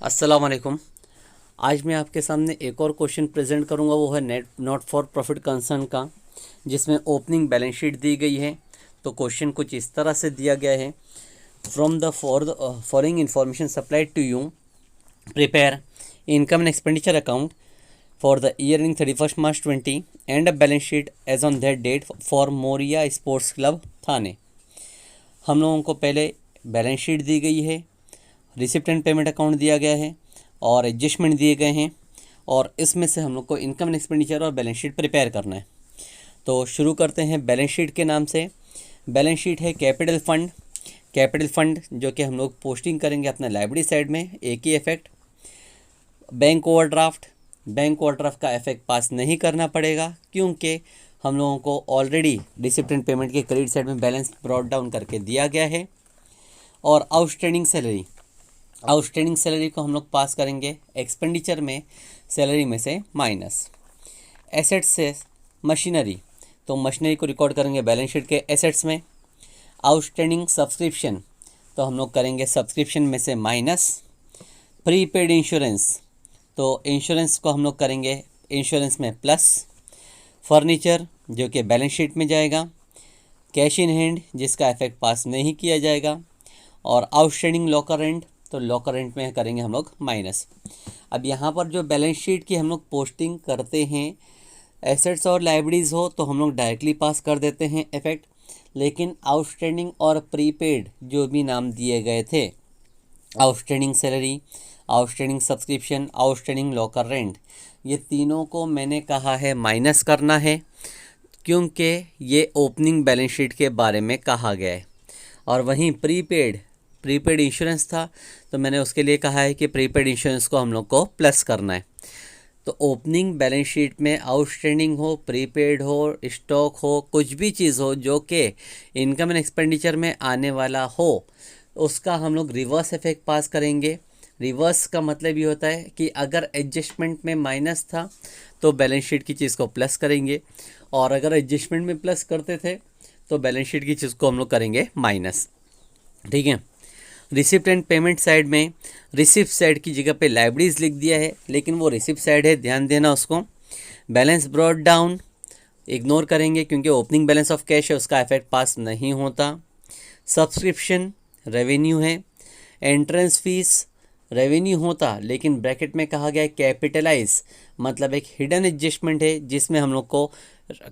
अस्सलाम वालेकुम। आज मैं आपके सामने एक और क्वेश्चन प्रेजेंट करूंगा, वो है net not for profit concern का, जिसमें ओपनिंग बैलेंस शीट दी गई है। तो क्वेश्चन कुछ इस तरह से दिया गया है, from the following information supplied to you, prepare income and expenditure account for the year in 31 March 20 and a balance sheet as on that date for Moriya sports club Thane. हम लोगों को पहले बैलेंस शीट दी गई है, रिसिप्ट एंड पेमेंट अकाउंट दिया गया है और एडजस्टमेंट दिए गए हैं, और इसमें से हम लोग को इनकम एंड एक्सपेंडिचर और बैलेंस शीट प्रिपेयर करना है। तो शुरू करते हैं बैलेंस शीट के नाम से। बैलेंस शीट है कैपिटल फंड जो कि हम लोग पोस्टिंग करेंगे अपना लाइब्रेरी साइड में, एक ही इफेक्ट। बैंक ओवरड्राफ्ट का इफेक्ट पास नहीं करना पड़ेगा, क्योंकि हम लोगों को ऑलरेडी रिसिप्ट एंड पेमेंट के क्रेडिट साइड में बैलेंस ब्रॉट डाउन करके दिया गया है। और आउटस्टैंडिंग सैलरी को हम लोग पास करेंगे एक्सपेंडिचर में, सैलरी में से माइनस। एसेट्स से मशीनरी, तो मशीनरी को रिकॉर्ड करेंगे बैलेंस शीट के एसेट्स में। आउटस्टैंडिंग सब्सक्रिप्शन, तो हम लोग करेंगे सब्सक्रिप्शन में से माइनस। प्रीपेड इंश्योरेंस, तो इंश्योरेंस को हम लोग करेंगे इंश्योरेंस में प्लस। फर्नीचर जो कि बैलेंस शीट में जाएगा। कैश इन हैंड जिसका इफेक्ट पास नहीं किया जाएगा। और आउटस्टैंडिंग लॉकर रेंट, तो लॉकर रेंट में करेंगे हम लोग माइनस। अब यहाँ पर जो बैलेंस शीट की हम लोग पोस्टिंग करते हैं, एसेट्स और लाइबिलिटीज़ हो तो हम लोग डायरेक्टली पास कर देते हैं इफेक्ट, लेकिन आउटस्टैंडिंग और प्रीपेड जो भी नाम दिए गए थे, outstanding salary, outstanding subscription, outstanding locker rent, ये तीनों को मैंने कहा है माइनस करना है, क्योंकि ये ओपनिंग बैलेंस शीट के बारे में कहा गया है। और वहीं प्रीपेड इंश्योरेंस था, तो मैंने उसके लिए कहा है कि प्रीपेड इंश्योरेंस को हम लोग को प्लस करना है। तो ओपनिंग बैलेंस शीट में आउटस्टैंडिंग हो, प्रीपेड हो, स्टॉक हो, कुछ भी चीज़ हो जो कि इनकम एंड एक्सपेंडिचर में आने वाला हो, उसका हम लोग रिवर्स इफेक्ट पास करेंगे। रिवर्स का मतलब ये होता है कि अगर एडजस्टमेंट में माइनस था तो बैलेंस शीट की चीज़ को प्लस करेंगे, और अगर एडजस्टमेंट में प्लस करते थे तो बैलेंस शीट की चीज़ को हम लोग करेंगे माइनस। ठीक है। रिसिप्ट एंड पेमेंट साइड में, रिसिप्ट साइड की जगह पे लाइब्रेरीज लिख दिया है, लेकिन वो रिसिप्ट साइड है, ध्यान देना उसको। बैलेंस ब्रॉट डाउन इग्नोर करेंगे, क्योंकि ओपनिंग बैलेंस ऑफ कैश है, उसका इफेक्ट पास नहीं होता। सब्सक्रिप्शन रेवेन्यू है। एंट्रेंस फीस रेवेन्यू होता, लेकिन ब्रैकेट में कहा गया है कैपिटलाइज, मतलब एक हिडन एडजस्टमेंट है जिसमें हम लोग को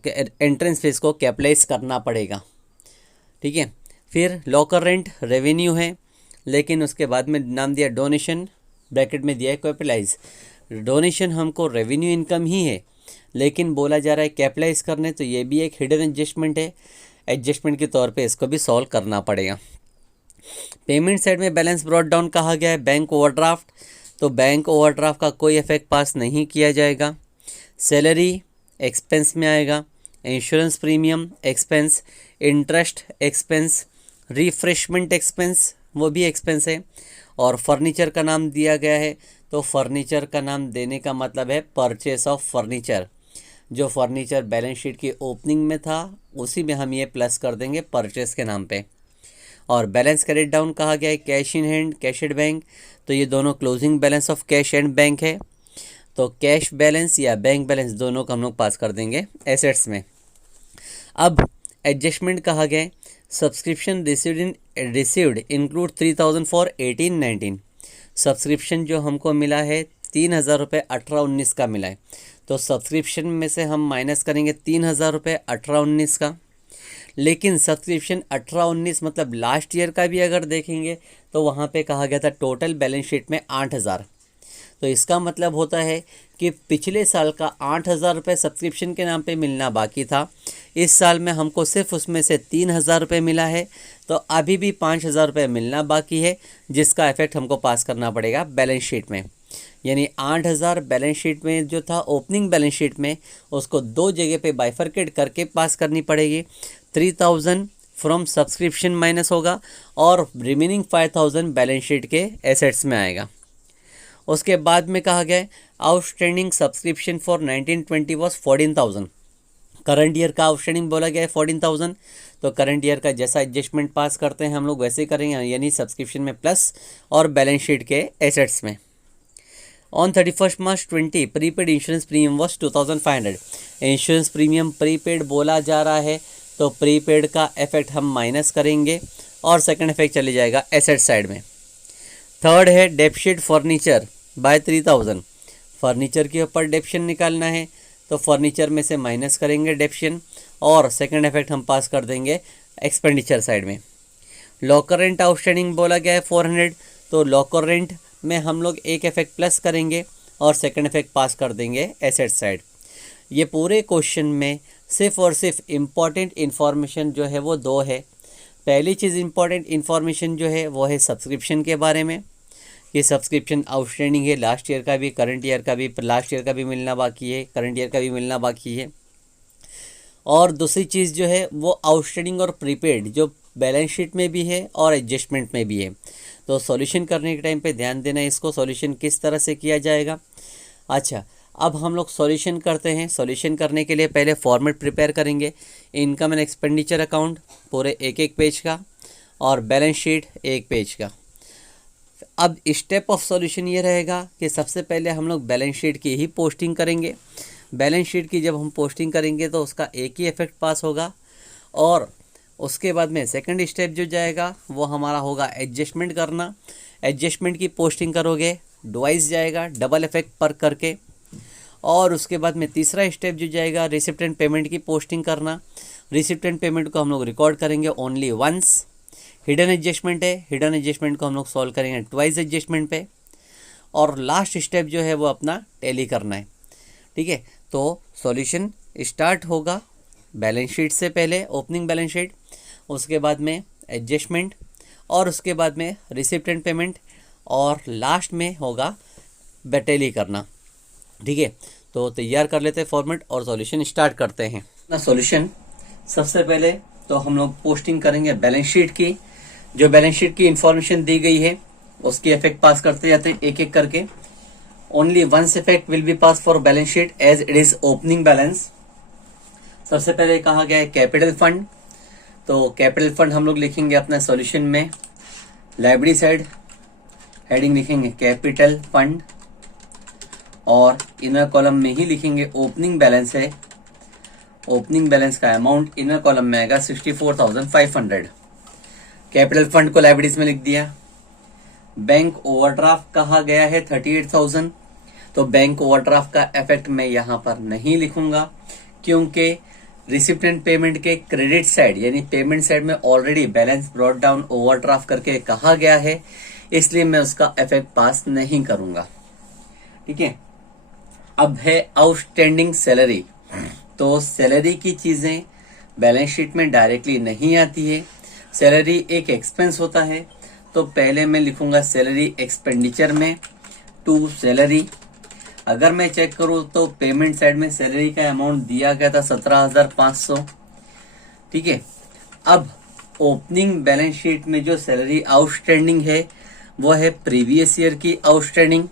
एंट्रेंस फीस को कैपिटलाइज करना पड़ेगा। ठीक है। फिर लॉकर रेंट रेवेन्यू है, लेकिन उसके बाद में नाम दिया डोनेशन, ब्रैकेट में दिया है कैपिटलाइज। डोनेशन हमको रेवेन्यू इनकम ही है, लेकिन बोला जा रहा है कैपिटलाइज करने, तो ये भी एक हिडन एडजस्टमेंट है, एडजस्टमेंट के तौर पे इसको भी सॉल्व करना पड़ेगा। पेमेंट साइड में बैलेंस ब्रॉट डाउन कहा गया है। बैंक ओवरड्राफ्ट, तो बैंक ओवरड्राफ्ट का कोई इफेक्ट पास नहीं किया जाएगा। सैलरी एक्सपेंस में आएगा। Insurance premium expense, interest expense, refreshment expense वो भी एक्सपेंस है। और फर्नीचर का नाम दिया गया है, तो फर्नीचर का नाम देने का मतलब है परचेस ऑफ फर्नीचर। जो फर्नीचर बैलेंस शीट की ओपनिंग में था उसी में हम ये प्लस कर देंगे परचेस के नाम पे। और बैलेंस कैरिड डाउन कहा गया है cash in hand, cash at bank, तो ये दोनों closing balance of cash and bank है, तो कैश बैलेंस या बैंक बैलेंस दोनों को हम लोग पास कर देंगे एसेट्स में। अब एडजस्टमेंट कहा गया है, subscription received include 3000 for 18-19। Subscription जो हमको मिला है 3000 रुपये 18-19 का मिला है, तो सब्सक्रिप्शन में से हम माइनस करेंगे 3000 रुपये 18-19 का। लेकिन सब्सक्रिप्शन 18-19 मतलब लास्ट ईयर का भी अगर देखेंगे तो वहाँ पे कहा गया था टोटल बैलेंस शीट में 8000, तो इसका मतलब होता है कि पिछले साल का 8000 रुपये सब्सक्रिप्शन के नाम पे मिलना बाकी था, इस साल में हमको सिर्फ उसमें से 3000 रुपये मिला है, तो अभी भी 5000 रुपये मिलना बाकी है, जिसका इफेक्ट हमको पास करना पड़ेगा बैलेंस शीट में। यानी 8000 बैलेंस शीट में जो था ओपनिंग बैलेंस शीट में, उसको दो जगह पे बाइफरकेट करके पास करनी पड़ेगी। 3000 फ्रॉम सब्सक्रिप्शन माइनस होगा, और रिमेनिंग 5000 बैलेंस शीट के एसेट्स में आएगा। उसके बाद में कहा गया है outstanding subscription for 1920 was 14,000। Current year का आउटस्टैंडिंग बोला गया है 14,000, तो करंट ईयर का जैसा एडजस्टमेंट पास करते हैं हम लोग वैसे ही करेंगे, यानी सब्सक्रिप्शन में प्लस और बैलेंस शीट के एसेट्स में। On 31 March 20 prepaid insurance premium was 2500। Insurance premium prepaid बोला जा रहा है तो प्रीपेड का इफेक्ट हम माइनस करेंगे और सेकंड इफेक्ट चले जाएगा एसेट साइड में। थर्ड है डेप्शिट फर्नीचर बाय 3000। फर्नीचर के ऊपर डेप्शन निकालना है तो फर्नीचर में से माइनस करेंगे डेप्शन और सेकंड इफेक्ट हम पास कर देंगे एक्सपेंडिचर साइड में। लॉकर रेंट आउटस्टैंडिंग बोला गया है 400, तो लॉकर रेंट में हम लोग एक इफेक्ट प्लस करेंगे और सेकंड इफेक्ट पास कर देंगे एसेट साइड। ये पूरे क्वेश्चन में सिर्फ और सिर्फ इम्पॉर्टेंट इन्फॉर्मेशन जो है वो दो है। पहली चीज़ इम्पॉर्टेंट इन्फॉर्मेशन जो है वो है सब्सक्रिप्शन के बारे में, कि सब्सक्रिप्शन आउटस्टैंडिंग है लास्ट ईयर का भी, करंट ईयर का भी, लास्ट ईयर का भी मिलना बाकी है, करंट ईयर का भी मिलना बाकी है। और दूसरी चीज़ जो है वो आउटस्टैंडिंग और प्रीपेड जो बैलेंस शीट में भी है और एडजस्टमेंट में भी है। तो सॉल्यूशन करने के टाइम पे ध्यान देना इसको, सॉल्यूशन किस तरह से किया जाएगा। अच्छा, अब हम लोग सॉल्यूशन करते हैं। सॉल्यूशन करने के लिए पहले फॉर्मेट प्रिपेयर करेंगे, इनकम एंड एक्सपेंडिचर अकाउंट पूरे एक पेज का और बैलेंस शीट एक पेज का। अब स्टेप ऑफ सॉल्यूशन ये रहेगा कि सबसे पहले हम लोग बैलेंस शीट की ही पोस्टिंग करेंगे। बैलेंस शीट की जब हम पोस्टिंग करेंगे तो उसका एक ही इफेक्ट पास होगा और उसके बाद में सेकंड स्टेप जो जाएगा वो हमारा होगा एडजस्टमेंट करना। एडजस्टमेंट की पोस्टिंग करोगे ट्वाइस जाएगा डबल इफेक्ट पर करके। और उसके बाद में तीसरा स्टेप जो जाएगा रिसिप्ट एंड पेमेंट की पोस्टिंग करना। रिसिप्ट एंड पेमेंट को हम लोग रिकॉर्ड करेंगे ओनली वंस। हिडन एडजस्टमेंट है, हिडन एडजस्टमेंट को हम लोग सॉल्व करेंगे ट्वाइस एडजस्टमेंट पे। और लास्ट स्टेप जो है वो अपना टैली करना है। ठीक है, तो सॉल्यूशन स्टार्ट होगा बैलेंस शीट से पहले, ओपनिंग बैलेंस शीट, उसके बाद में एडजस्टमेंट और उसके बाद में रिसिप्ट एंड पेमेंट और लास्ट में होगा टैली करना। ठीक है, तो तैयार कर लेते हैं फॉर्मेट और सॉल्यूशन स्टार्ट करते हैं ना। सॉल्यूशन सबसे पहले तो हम लोग पोस्टिंग करेंगे बैलेंस शीट की। जो बैलेंस शीट की इंफॉर्मेशन दी गई है उसकी इफेक्ट पास करते जाते हैं एक एक करके। Only once effect will be pass for balance sheet as it is opening balance. सबसे पहले कहा गया है कैपिटल फंड, तो कैपिटल फंड हम लोग लिखेंगे अपना सॉल्यूशन में लाइब्रेरी साइड, हेडिंग लिखेंगे कैपिटल फंड और इनर कॉलम में ही लिखेंगे ओपनिंग बैलेंस है। ओपनिंग बैलेंस का अमाउंट इनर कॉलम में आएगा 64,500। कैपिटल फंड को लाइब्रेरीज में लिख दिया। बैंक ओवरड्राफ्ट कहा गया है 38,000, तो बैंक ओवरड्राफ्ट का इफेक्ट मैं यहां पर नहीं लिखूंगा क्योंकि रिसिप्ट एंड पेमेंट के क्रेडिट साइड यानी पेमेंट साइड में already balance brought down overdraft करके कहा गया है, इसलिए मैं उसका इफेक्ट पास नहीं करूंगा। ठीक है, अब है आउटस्टैंडिंग सैलरी। तो सैलरी की चीजें बैलेंस शीट में डायरेक्टली नहीं आती है। सैलरी एक एक्सपेंस होता है, तो पहले मैं लिखूंगा सैलरी एक्सपेंडिचर में टू सैलरी। अगर मैं चेक करूं तो पेमेंट साइड में सैलरी का अमाउंट दिया गया था 17,500। ठीक है, अब ओपनिंग बैलेंस शीट में जो सैलरी आउटस्टैंडिंग है वो है प्रीवियस ईयर की आउटस्टैंडिंग।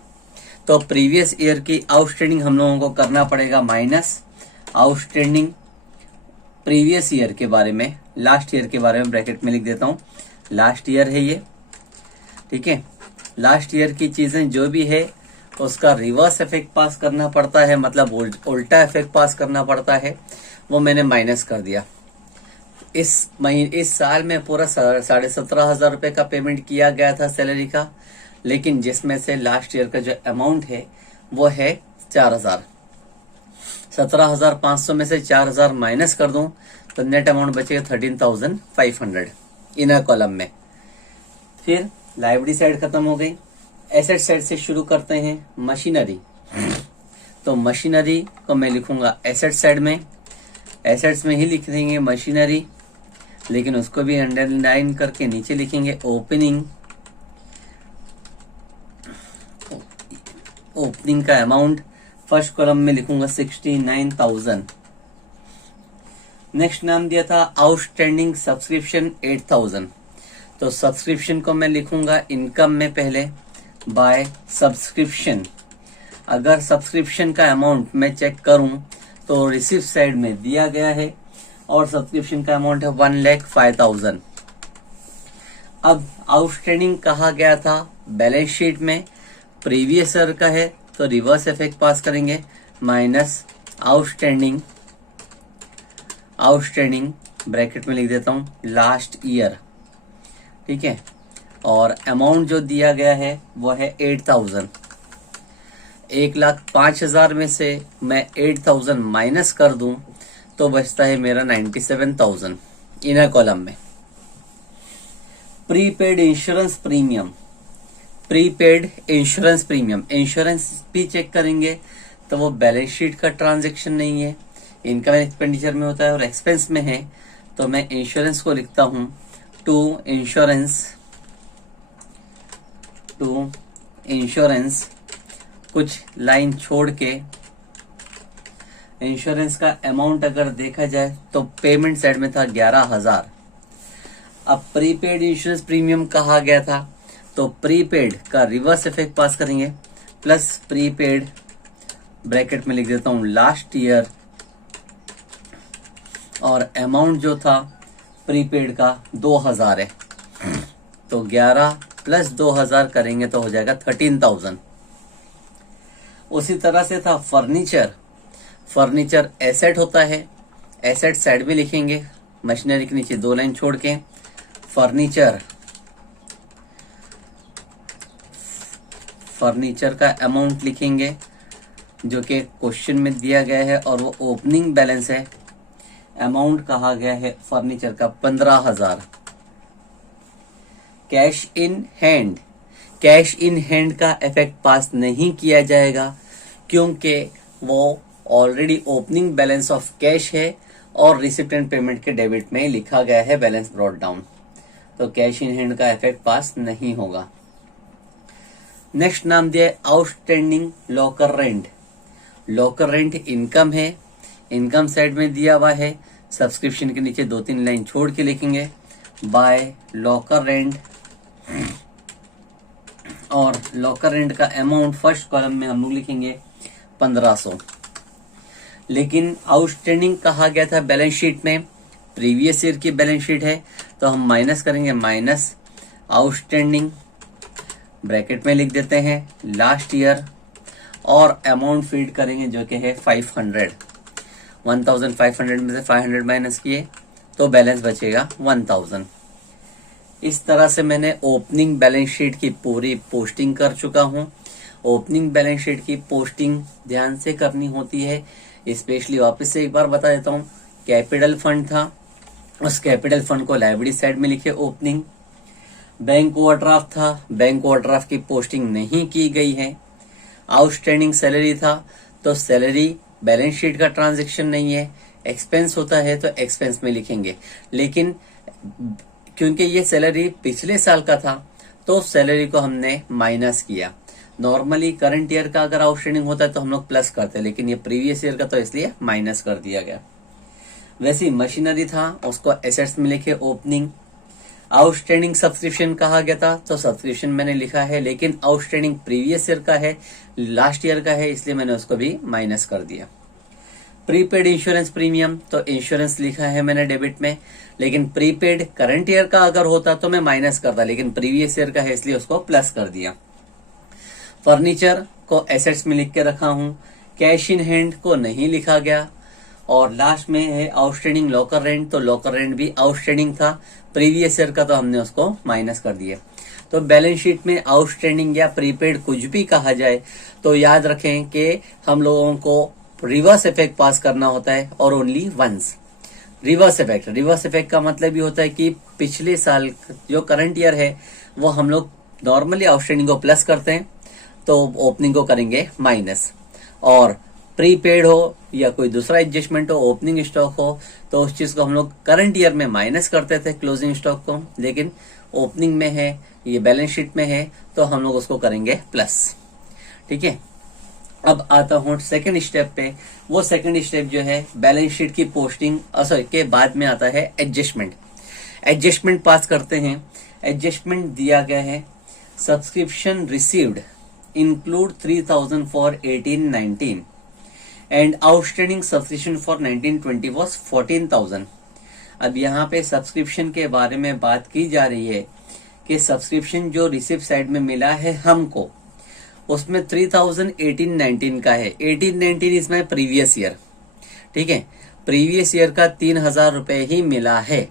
तो प्रीवियस ईयर की आउटस्टैंडिंग हम लोगों को करना पड़ेगा माइनस आउटस्टैंडिंग प्रीवियस ईयर के बारे में, लास्ट ईयर के बारे में ब्रैकेट में लिख देता हूं, लास्ट ईयर है ये। ठीक है, लास्ट ईयर की चीजें जो भी है उसका रिवर्स इफेक्ट पास करना पड़ता है, मतलब उल्टा इफेक्ट पास करना पड़ता है, वो मैंने माइनस कर दिया। इस साल में पूरा 17,500 रुपए का पेमेंट किया गया था सैलरी का, लेकिन जिसमें से लास्ट ईयर का जो अमाउंट है वो है 4,000। 17,500 में से 4,000 माइनस कर दूं तो नेट अमाउंट बचेगा 13,500 इनर कॉलम में। फिर लाइब्रेरी साइड खत्म हो गई। एसेट साइड से शुरू करते हैं मशीनरी। तो मशीनरी को मैं लिखूंगा एसेट साइड में, एसेट्स में ही लिख देंगे मशीनरी, लेकिन उसको भी अंडरलाइन करके नीचे लिखेंगे ओपनिंग। ओपनिंग का अमाउंट फर्स्ट कॉलम में लिखूंगा 69,000। नेक्स्ट नाम दिया था आउटस्टैंडिंग सब्सक्रिप्शन 8,000। तो सब्सक्रिप्शन को मैं लिखूंगा इनकम में पहले बाय सब्सक्रिप्शन। अगर सब्सक्रिप्शन का अमाउंट मैं चेक करूं तो रिसिप्ट साइड में दिया गया है और सब्सक्रिप्शन का अमाउंट है 1,05,000। अब आउटस्टैंडिंग कहा गया था बैलेंस शीट में प्रीवियस ईयर का है, तो रिवर्स इफेक्ट पास करेंगे माइनस आउटस्टैंडिंग ब्रैकेट में लिख देता हूं लास्ट ईयर, ठीक है। और अमाउंट जो दिया गया है वो है 8000। 1,05,000 में से मैं 8000 माइनस कर दूं तो बचता है मेरा 97,000 इनर कॉलम में। प्रीपेड इंश्योरेंस प्रीमियम, इंश्योरेंस भी चेक करेंगे तो वो बैलेंस शीट का ट्रांजैक्शन नहीं है, इनकम एक्सपेंडिचर में होता है और एक्सपेंस में है। तो मैं इंश्योरेंस को लिखता हूं टू इंश्योरेंस कुछ लाइन छोड़ के इंश्योरेंस का अमाउंट अगर देखा जाए तो पेमेंट साइड में था 11,000। अब प्रीपेड इंश्योरेंस प्रीमियम कहा गया था तो प्रीपेड का रिवर्स इफेक्ट पास करेंगे प्लस प्रीपेड ब्रैकेट में लिख देता हूं लास्ट ईयर, और अमाउंट जो था प्रीपेड का 2,000 है तो 11 प्लस 2,000 करेंगे तो हो जाएगा 13,000। उसी तरह से था फर्नीचर एसेट होता है, एसेट साइड में लिखेंगे मशीनरी के नीचे 2 लाइन छोड़ के फर्नीचर का अमाउंट लिखेंगे जो कि क्वेश्चन में दिया गया है और वो ओपनिंग बैलेंस है। अमाउंट कहा गया है फर्नीचर का 15,000। कैश इन हैंड का इफेक्ट पास नहीं किया जाएगा क्योंकि वो already opening balance of cash है और रिसिप्ट एंड पेमेंट के डेबिट में लिखा गया है बैलेंस ब्रॉट डाउन, तो कैश इन हैंड का इफेक्ट पास नहीं होगा। नेक्स्ट नाम दिया है आउटस्टैंडिंग लॉकर रेंट इनकम है, इनकम साइड में दिया हुआ है, सब्सक्रिप्शन के नीचे 2-3 लाइन छोड़ के लिखेंगे बाय लॉकर रेंट, और लॉकर रेंट का अमाउंट फर्स्ट कॉलम में हम लोग लिखेंगे 1500। लेकिन आउटस्टैंडिंग कहा गया था बैलेंस शीट में, प्रीवियस ईयर की बैलेंस शीट है तो हम माइनस करेंगे माइनस आउटस्टैंडिंग ब्रैकेट में लिख देते हैं लास्ट ईयर, और अमाउंट फीड करेंगे जो कि है 500। 1500 में से 500 माइनस किए तो बैलेंस बचेगा 1000। इस तरह से मैंने ओपनिंग बैलेंस शीट की पूरी पोस्टिंग कर चुका हूं। ओपनिंग बैलेंस शीट की पोस्टिंग ध्यान से करनी होती है, स्पेशली वापस से एक बार बता देता हूं। कैपिटल फंड था, उस कैपिटल फंड को लायबिलिटी साइड में लिखे ओपनिंग। बैंक ओवरड्राफ्ट था, बैंक ओवरड्राफ्ट की पोस्टिंग नहीं की गई है। आउटस्टैंडिंग सैलरी था तो सैलरी बैलेंस शीट का ट्रांजैक्शन नहीं है, एक्सपेंस होता है तो एक्सपेंस में लिखेंगे। लेकिन क्योंकि ये सैलरी पिछले साल का था तो सैलरी को हमने माइनस किया। नॉर्मली करंट ईयर का अगर आउटस्टैंडिंग होता है तो हम लोग प्लस करते हैं, लेकिन ये प्रीवियस ईयर का तो इसलिए माइनस कर दिया गया। वैसे मशीनरी था उसको एसेट्स में लिखे ओपनिंग। आउटस्टैंडिंग सब्सक्रिप्शन कहा गया था तो सब्सक्रिप्शन मैंने लिखा है, लेकिन आउटस्टैंडिंग प्रीवियस ईयर का है, लास्ट ईयर का है, इसलिए मैंने उसको भी माइनस कर दिया। प्रीपेड इंश्योरेंस प्रीमियम तो इंश्योरेंस लिखा है मैंने डेबिट में, लेकिन प्रीपेड करंट ईयर का अगर होता तो मैं माइनस करता, लेकिन प्रीवियस ईयर का है इसलिए उसको प्लस कर दिया। फर्नीचर को एसेट्स में लिख के रखा हूं, कैश इन हैंड को नहीं लिखा गया, और लास्ट में है आउटस्टैंडिंग लॉकर रेंट, तो लॉकर रेंट भी आउटस्टैंडिंग था प्रीवियस ईयर का तो हमने उसको माइनस कर दिया। तो बैलेंस शीट में आउटस्टैंडिंग या प्रीपेड कुछ भी कहा जाए तो याद रखें कि हम लोगों को रिवर्स इफेक्ट पास करना होता है और ओनली वंस। रिवर्स इफेक्ट का मतलब भी होता है कि पिछले साल जो करंट ईयर है वो हम लोग नॉर्मली आउटस्टैंडिंग को प्लस करते हैं तो ओपनिंग को करेंगे माइनस, और प्रीपेड हो या कोई दूसरा एडजस्टमेंट हो, ओपनिंग स्टॉक हो, तो उस चीज को हम लोग करंट ईयर में माइनस करते थे क्लोजिंग स्टॉक को, लेकिन ओपनिंग में है, ये बैलेंस शीट में है तो हम लोग उसको करेंगे प्लस। ठीक है, अब आता हूं सेकंड स्टेप पे। वो सेकंड स्टेप जो है बैलेंस शीट की पोस्टिंग के बाद में आता है एडजस्टमेंट पास करते हैं। एडजस्टमेंट दिया गया है subscription received include 3000 for 18-19 and outstanding subscription for 19-20 was 14,000। अब यहाँ पे सब्सक्रिप्शन के बारे में बात की जा रही है कि सब्सक्रिप्शन जो रिसिप्ट साइड में मिला है हमको उसमें 3018-19 का है। 18-19 इज माई प्रीवियस ईयर, ठीक है, प्रीवियस ईयर का 3000 रुपए ही मिला है।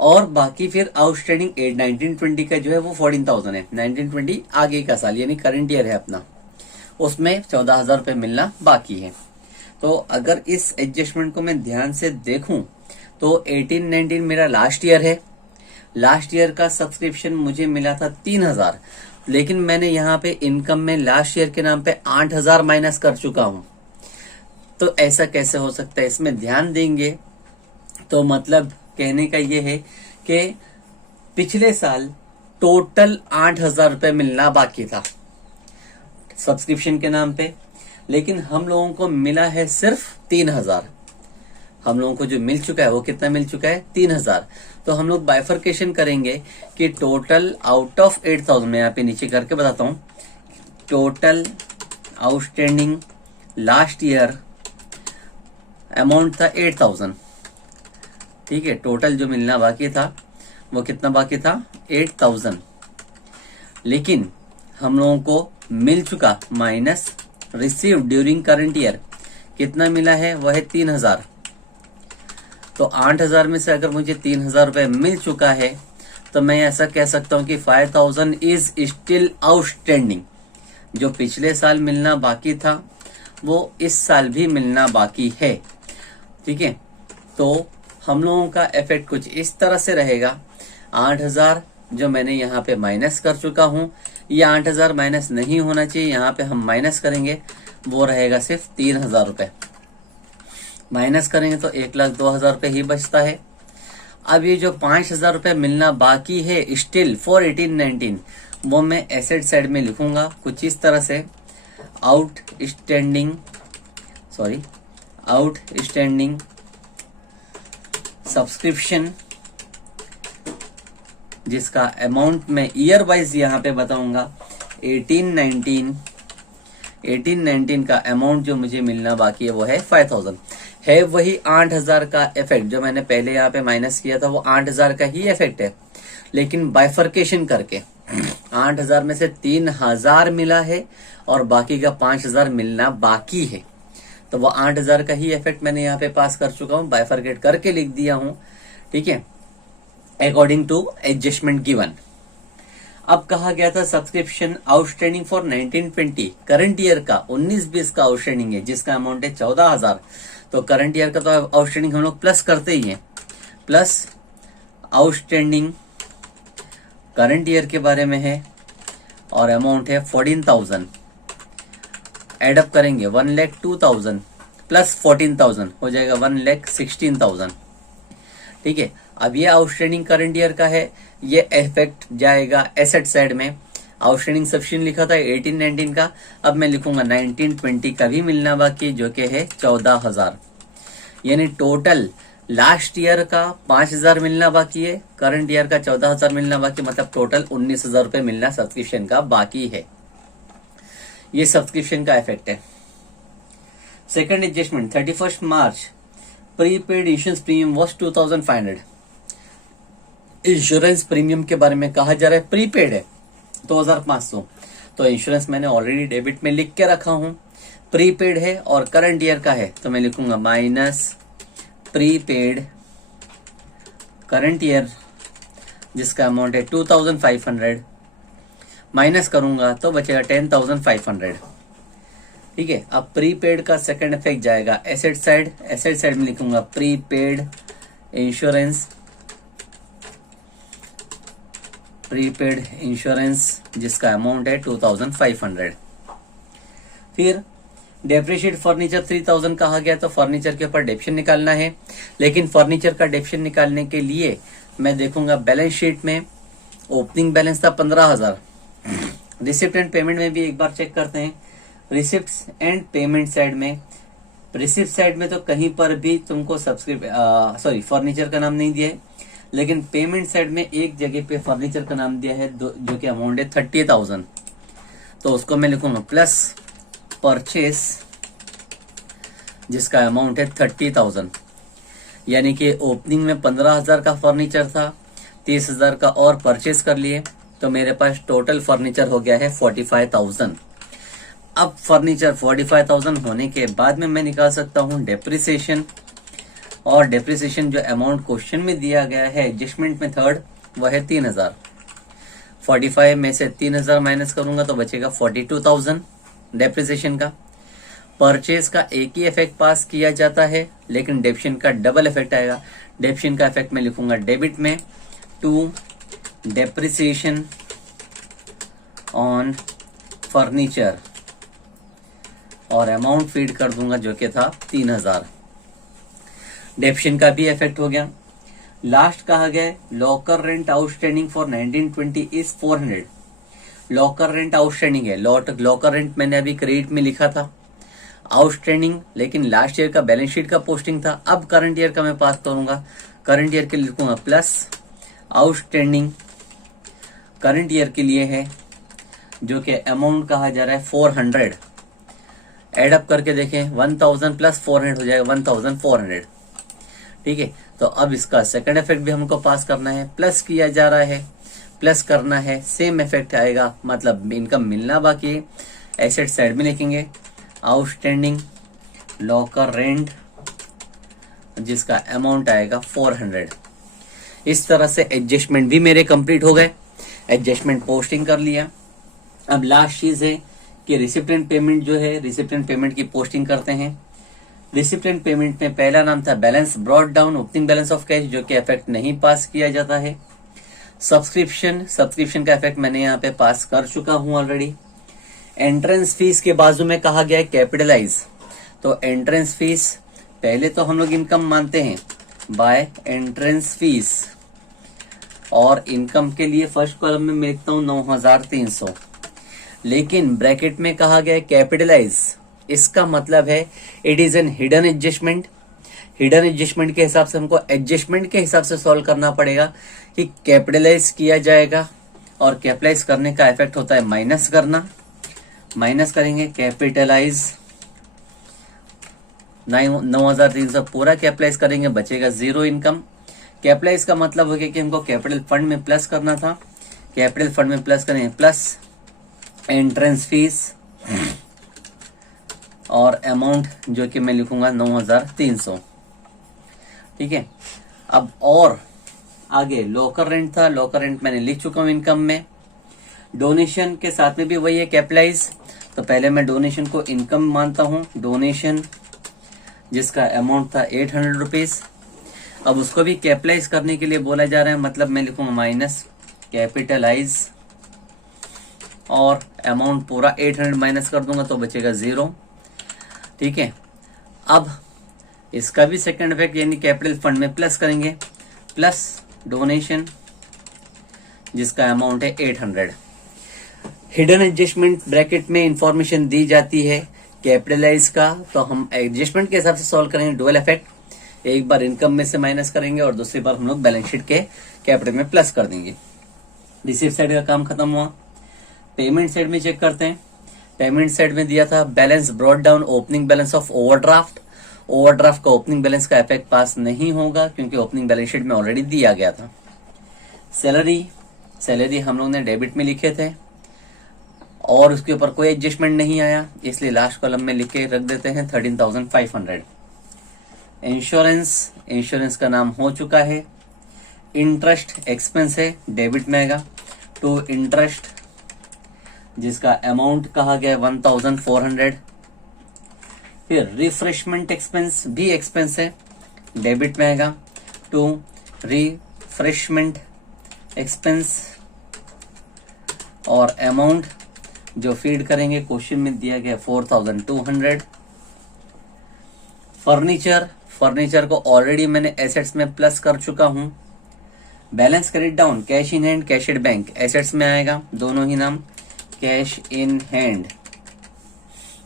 और बाकी फिर आउटस्टैंडिंग 1920 का जो है वो 14,000 है। 1920 आगे का साल यानी करंट ईयर है अपना, उसमें 14,000 रुपए मिलना बाकी है। तो अगर इस एडजस्टमेंट को मैं ध्यान से देखूं तो 18-19 मेरा लास्ट ईयर है। लास्ट ईयर का सब्सक्रिप्शन मुझे मिला था 3,000, लेकिन मैंने यहाँ पे इनकम में लास्ट ईयर के नाम पे 8,000 माइनस कर चुका हूं। तो ऐसा कैसे हो सकता है, इसमें ध्यान देंगे तो मतलब कहने का ये है कि पिछले साल टोटल 8,000 रुपए मिलना बाकी था सब्सक्रिप्शन के नाम पे, लेकिन हम लोगों को मिला है सिर्फ 3,000। हम लोगों को जो मिल चुका है वो कितना मिल चुका है, 3,000। तो हम लोग बाइफर्केशन करेंगे कि टोटल आउट ऑफ 8,000, मैं यहाँ पे नीचे करके बताता हूं, total outstanding last year amount था 8,000, ठीक है। टोटल जो मिलना बाकी था वो कितना बाकी था, 8,000, लेकिन हम लोगों को मिल चुका minus receive during current year कितना मिला है, वह है 3,000। तो 8,000 में से अगर मुझे 3,000 रुपए मिल चुका है तो मैं ऐसा कह सकता हूं कि 5,000 इज स्टिल आउटस्टैंडिंग। जो पिछले साल मिलना बाकी था वो इस साल भी मिलना बाकी है, ठीक है। तो हम लोगों का इफेक्ट कुछ इस तरह से रहेगा, 8,000 जो मैंने यहाँ पे माइनस कर चुका हूं, ये 8,000 माइनस नहीं होना चाहिए, यहाँ पे हम माइनस करेंगे, वो रहेगा सिर्फ 3,000 रुपए। माइनस करेंगे तो 1,02,000 रुपए ही बचता है। अब ये जो 5,000 रुपए मिलना बाकी है स्टिल फॉर 18-19, वो मैं एसेट साइड में लिखूंगा कुछ इस तरह से, आउटस्टैंडिंग सब्सक्रिप्शन, जिसका अमाउंट मैं ईयर वाइज यहाँ पे बताऊंगा। 18-19 का अमाउंट जो मुझे मिलना बाकी है वो है 5,000, है वही 8,000 का इफेक्ट जो मैंने पहले यहाँ पे माइनस किया था, वो 8,000 का ही इफेक्ट है, लेकिन बाइफर्केशन करके 8,000 में से 3,000 मिला है और बाकी का 5,000 मिलना बाकी है। तो वो 8,000 का ही इफेक्ट मैंने यहाँ पे पास कर चुका हूँ, बाइफर्केट करके लिख दिया हूं, ठीक है, अकॉर्डिंग टू एडजस्टमेंट गिवन। अब कहा गया था subscription outstanding for 19-20, current year का 19-20 का आउटस्टैंडिंग है, जिसका अमाउंट है 14,000। तो करंट ईयर का तो आउटस्टैंडिंग हम लोग प्लस करते ही हैं, प्लस आउटस्टैंडिंग करंट ईयर के बारे में है और अमाउंट है 14,000। एडअप करेंगे 1,02,000 प्लस 14,000 हो जाएगा 1,16,000, ठीक है। अब ये आउटस्टैंडिंग करंट ईयर का है, ये इफेक्ट जाएगा एसेट साइड में। आउटस्टैंडिंग सब्सक्रिप्शन लिखा था 18-19 का, अब मैं लिखूंगा 19-20 का भी मिलना बाकी, जो कि है 14,000। यानी टोटल लास्ट ईयर का 5,000 मिलना बाकी है, करंट ईयर का 14,000 मिलना बाकी, मतलब टोटल 19,000 रुपए मिलना सब्सक्रिप्शन का बाकी है। ये सब्सक्रिप्शन का इफेक्ट है। Second adjustment 31 March prepaid insurance premium was 2,500। Insurance premium के बारे में कहा जा रहा है, प्रीपेड है 2,500। तो इंश्योरेंस मैंने ऑलरेडी डेबिट में लिख के रखा हूं, प्रीपेड है और करंट ईयर का है, तो मैं लिखूंगा माइनस प्रीपेड करंट ईयर, जिसका अमाउंट है 2,500, माइनस करूंगा तो बचेगा 10,500, ठीक है। अब प्रीपेड का सेकंड इफेक्ट जाएगा एसेट साइड, एसेट साइड में लिखूंगा प्रीपेड इंश्योरेंस, जिसका अमाउंट है 2,500। फिर डेप्रिशिएट फर्नीचर 3,000 कहा गया, तो फर्नीचर के ऊपर डेप्शन निकालना है, लेकिन फर्नीचर का डेप्शन निकालने के लिए मैं देखूंगा बैलेंस शीट में ओपनिंग बैलेंस था 15,000। रिसिप्ट एंड पेमेंट में भी एक बार चेक करते हैं, रिसिप्ट्स एंड पेमेंट साइड में, रिसिप्ट साइड में तो कहीं पर भी तुमको फर्नीचर का नाम नहीं दिया है, लेकिन पेमेंट साइड में एक जगह पे फर्नीचर का नाम दिया है, जो कि अमाउंट है 30,000। तो उसको मैं लिखूंगा प्लस परचेस, जिसका अमाउंट है 30,000। यानी कि ओपनिंग में 15,000 का फर्नीचर था, 30,000 का और परचेस कर लिए, तो मेरे पास टोटल फर्नीचर हो गया है 45,000। अब फर्नीचर 45,000 होने के बाद में मैं निकाल सकता हूँ डेप्रिसिएशन, और डेप्रिसिएशन जो अमाउंट क्वेश्चन में दिया गया है एडजस्टमेंट मेथड वह है 3,000। 45 में से 3,000 माइनस करूंगा तो बचेगा 42,000 डेप्रिसिएशन का। परचेज का एक ही इफेक्ट पास किया जाता है, लेकिन डेप्शन का डबल इफेक्ट आएगा। डेप्शन का इफेक्ट मैं लिखूंगा डेबिट में, टू डेप्रिसिएशन ऑन फर्नीचर, और अमाउंट फीड कर दूंगा जो कि था 3,000। डेप्शन का भी इफेक्ट हो गया। लास्ट कहा गया locker rent outstanding for 1920 is 400। Locker rent outstanding है, लॉकर रेंट मैंने अभी क्रेडिट में लिखा था आउटस्टैंडिंग, लेकिन लास्ट ईयर का बैलेंस शीट का पोस्टिंग था। अब करंट ईयर का मैं पास करूंगा, करंट ईयर के लिए लिखूंगा प्लस आउटस्टैंडिंग करंट ईयर के लिए है, जो कि अमाउंट कहा जा रहा है 400। एडअप करके देखें 1,000 प्लस 400 हो जाएगा 1,400। ठीक है, तो अब इसका सेकंड इफेक्ट भी हमको पास करना है, प्लस किया जा रहा है, प्लस करना है, सेम इफेक्ट आएगा, मतलब इनकम मिलना बाकी है। एसेट साइड में लिखेंगे आउटस्टैंडिंग लॉकर रेंट, जिसका अमाउंट आएगा 400। इस तरह से एडजस्टमेंट भी मेरे कंप्लीट हो गए, एडजस्टमेंट पोस्टिंग कर लिया। अब लास्ट चीज है कि रिसिप्टेंट पेमेंट जो है, रिसिप्टेंट पेमेंट की पोस्टिंग करते हैं। रिसिप्टेंट पेमेंट में पहला नाम था balance brought down, opening balance of cash, जो कि इफेक्ट नहीं पास किया जाता है। सब्सक्रिप्शन का इफेक्ट मैंने यहाँ पे पास कर चुका हूं ऑलरेडी। एंट्रेंस फीस के बाजू में कहा गया है कैपिटलाइज, तो एंट्रेंस फीस पहले तो हम लोग इनकम मानते हैं बाय एंट्रेंस फीस, और इनकम के लिए फर्स्ट कॉलम में मैं लिखता हूँ 9,300, लेकिन ब्रैकेट में कहा गया है कैपिटलाइज। इसका मतलब है it is an hidden adjustment. Hidden adjustment के हिसाब से हमको एडजस्टमेंट के हिसाब से सॉल्व करना पड़ेगा कि कैपिटलाइज किया जाएगा, और कैपिटलाइज करने का इफेक्ट होता है माइनस करना। माइनस करेंगे कैपिटलाइज 9,300 पूरा कैपिटलाइज करेंगे, बचेगा 0 इनकम। कैपिटलाइज का मतलब हो गया कि हमको कैपिटल फंड में प्लस करना था, कैपिटल फंड में प्लस करेंगे प्लस एंट्रेंस फीस और अमाउंट जो कि मैं लिखूंगा 9,300। ठीक है, अब और आगे लॉकर रेंट था, लॉकर रेंट मैंने लिख चुका हूं इनकम में। डोनेशन के साथ में भी वही है कैपिटलाइज, तो पहले मैं डोनेशन को इनकम मानता हूं, डोनेशन जिसका अमाउंट था 800 रुपीज। अब उसको भी कैपिटलाइज करने के लिए बोला जा रहा है, मतलब मैं लिखूंगा माइनस कैपिटलाइज, और अमाउंट पूरा 800 माइनस कर दूंगा तो बचेगा 0। ठीक है, अब इसका भी सेकंड इफेक्ट यानी कैपिटल फंड में प्लस करेंगे, प्लस डोनेशन जिसका अमाउंट है 800। हिडन एडजस्टमेंट ब्रैकेट में इंफॉर्मेशन दी जाती है कैपिटलाइज का, तो हम एडजस्टमेंट के हिसाब से सॉल्व करेंगे डुअल इफेक्ट, एक बार इनकम में से माइनस करेंगे और दूसरी बार हम लोग बैलेंस शीट के कैपिटल में प्लस कर देंगे। रिसीव साइड का काम खत्म हुआ। पेमेंट साइड में चेक करते हैं। पेमेंट साइड में दिया था balance brought down opening balance of overdraft. Overdraft का ओपनिंग बैलेंस का इफेक्ट पास नहीं होगा क्योंकि ओपनिंग बैलेंस शीट में ऑलरेडी दिया गया था। सैलरी हम लोग ने डेबिट में लिखे थे और उसके ऊपर कोई एडजस्टमेंट नहीं आया, इसलिए लास्ट कॉलम में लिख के रख देते हैं 13,500। इंश्योरेंस का नाम हो चुका है। इंटरेस्ट एक्सपेंस है, डेबिट में आएगा, टू इंटरेस्ट जिसका अमाउंट कहा गया 1,400। फिर रिफ्रेशमेंट एक्सपेंस भी एक्सपेंस है, डेबिट में आएगा, टू रिफ्रेशमेंट एक्सपेंस, और अमाउंट जो फीड करेंगे क्वेश्चन में दिया गया 4,200। फर्नीचर को ऑलरेडी मैंने एसेट्स में प्लस कर चुका हूं। Balance credit down cash in hand cash at bank assets में आएगा, दोनों ही नाम, कैश इन हैंड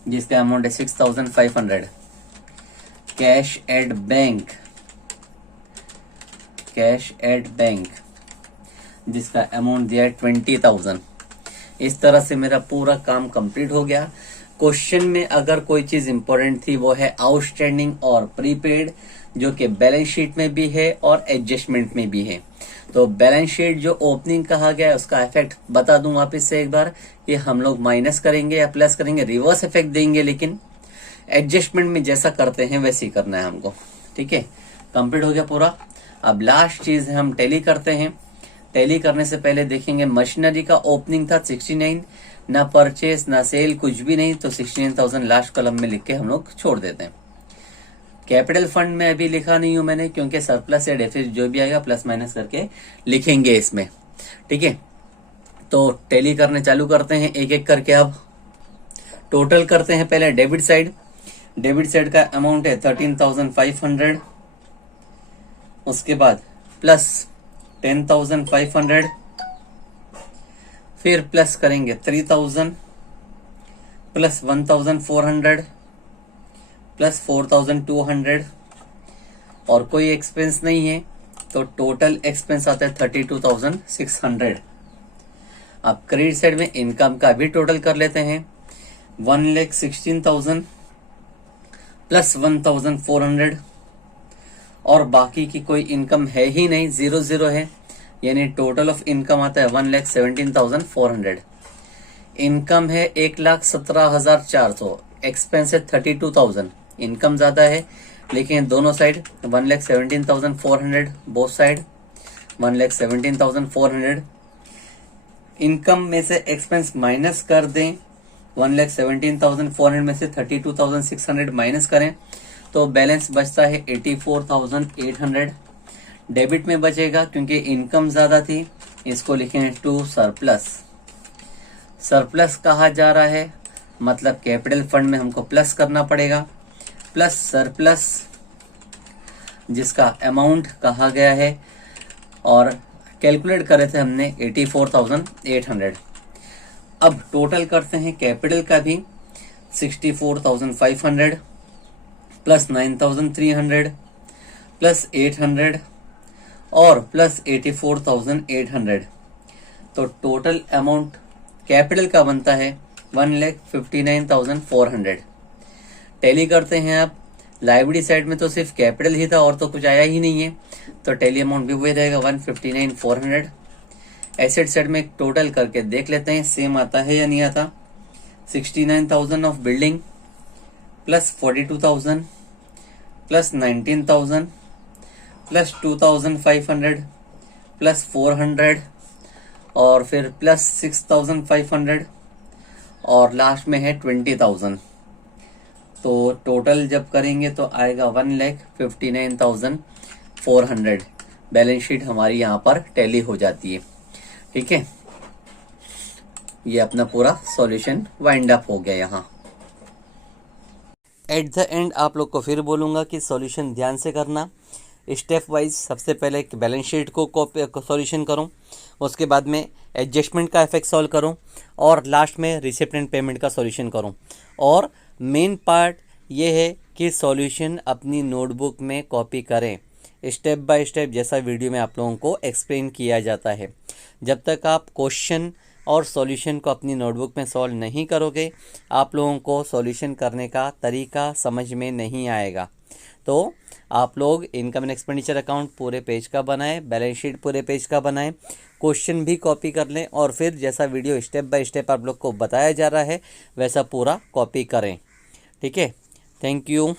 जिसका अमाउंट है 6,500। कैश एट बैंक जिसका अमाउंट दिया है 20,000। इस तरह से मेरा पूरा काम कंप्लीट हो गया। क्वेश्चन में अगर कोई चीज इंपॉर्टेंट थी वो है आउटस्टैंडिंग और प्रीपेड, जो कि बैलेंस शीट में भी है और एडजस्टमेंट में भी है। तो बैलेंस शीट जो ओपनिंग कहा गया है उसका इफेक्ट बता दूं वापस से एक बार कि हम लोग माइनस करेंगे या प्लस करेंगे, रिवर्स इफेक्ट देंगे, लेकिन एडजस्टमेंट में जैसा करते हैं वैसे ही करना है हमको। ठीक है, कंप्लीट हो गया पूरा। अब लास्ट चीज है हम टैली करते हैं। टैली करने से पहले देखेंगे मशीनरी का ओपनिंग था 69, ना परचेस ना सेल कुछ भी नहीं, तो 69,000 लास्ट कॉलम में लिख के हम लोग छोड़ देते हैं। कैपिटल फंड में अभी लिखा नहीं हूं मैंने, क्योंकि सरप्लस या डेफिसिट जो भी आएगा प्लस माइनस करके लिखेंगे इसमें। ठीक है, तो टैली करने चालू करते हैं एक एक करके। अब टोटल करते हैं पहले डेबिट साइड। डेबिट साइड का अमाउंट है 13,500, उसके बाद प्लस 10,500, फिर प्लस करेंगे 3,000, प्लस 1,400, प्लस 4,200, और कोई एक्सपेंस नहीं है, तो टोटल एक्सपेंस आता है 32,600। अब क्रेडिट साइड में इनकम का भी टोटल कर लेते हैं। 1,16,000 प्लस 1,400, और बाकी की कोई इनकम है ही नहीं, 0 है, यानी टोटल ऑफ इनकम आता है 1,17,400। इनकम है 1,17,400, एक्सपेंस है 32,000। इनकम ज्यादा है, लेकिन दोनों साइड 1,17,400, बोथ साइड 1,17,400। इनकम में से एक्सपेंस माइनस कर दें, 1,17,400 में से 32,600 माइनस करें तो बैलेंस बचता है 84,800। डेबिट में बचेगा क्योंकि इनकम ज्यादा थी, इसको लिखेंगे टू सरप्लस। सरप्लस कहा जा रहा है मतलब कैपिटल फंड में हमको प्लस करना पड़ेगा, प्लस सरप्लस जिसका अमाउंट कहा गया है, और कैलकुलेट करे थे हमने 84,800। अब टोटल करते हैं कैपिटल का भी, 64,500 प्लस 9,300 प्लस 800 और प्लस 84,800, तो टोटल अमाउंट कैपिटल का बनता है 1,59,400। टैली करते हैं आप। लाइबिलिटी साइड में तो सिर्फ कैपिटल ही था और तो कुछ आया ही नहीं है, तो टैली अमाउंट भी वही रहेगा 1,59,400। एसेट साइड में टोटल करके देख लेते हैं सेम आता है या नहीं आता। 69,000 of building plus 42,000 plus 19,000 plus 2,500 plus 400 और फिर प्लस 6,500 और लास्ट में है 20,000। तो टोटल जब करेंगे तो आएगा 1,59,400। बैलेंस शीट हमारी यहाँ पर टैली हो जाती है। ठीक है, ये अपना पूरा सॉल्यूशन वाइंड अप हो गया। यहाँ एट द एंड आप लोग को फिर बोलूँगा कि सॉल्यूशन ध्यान से करना, स्टेप वाइज। सबसे पहले बैलेंस शीट को सॉल्यूशन करूँ, उसके बाद में एडजस्टमेंट का इफेक्ट सॉल्व करूँ, और लास्ट में रिसिप्ट एंड पेमेंट का सॉल्यूशन करूँ। और मेन पार्ट ये है कि सॉल्यूशन अपनी नोटबुक में कॉपी करें, स्टेप बाय स्टेप, जैसा वीडियो में आप लोगों को एक्सप्लेन किया जाता है। जब तक आप क्वेश्चन और सॉल्यूशन को अपनी नोटबुक में सॉल्व नहीं करोगे, आप लोगों को सॉल्यूशन करने का तरीका समझ में नहीं आएगा। तो आप लोग इनकम एंड एक्सपेंडिचर अकाउंट पूरे पेज का बनाएं, बैलेंस शीट पूरे पेज का बनाएं, क्वेश्चन भी कॉपी कर लें, और फिर जैसा वीडियो स्टेप बाय स्टेप आप लोग को बताया जा रहा है वैसा पूरा कॉपी करें। ठीक है, थैंक यू।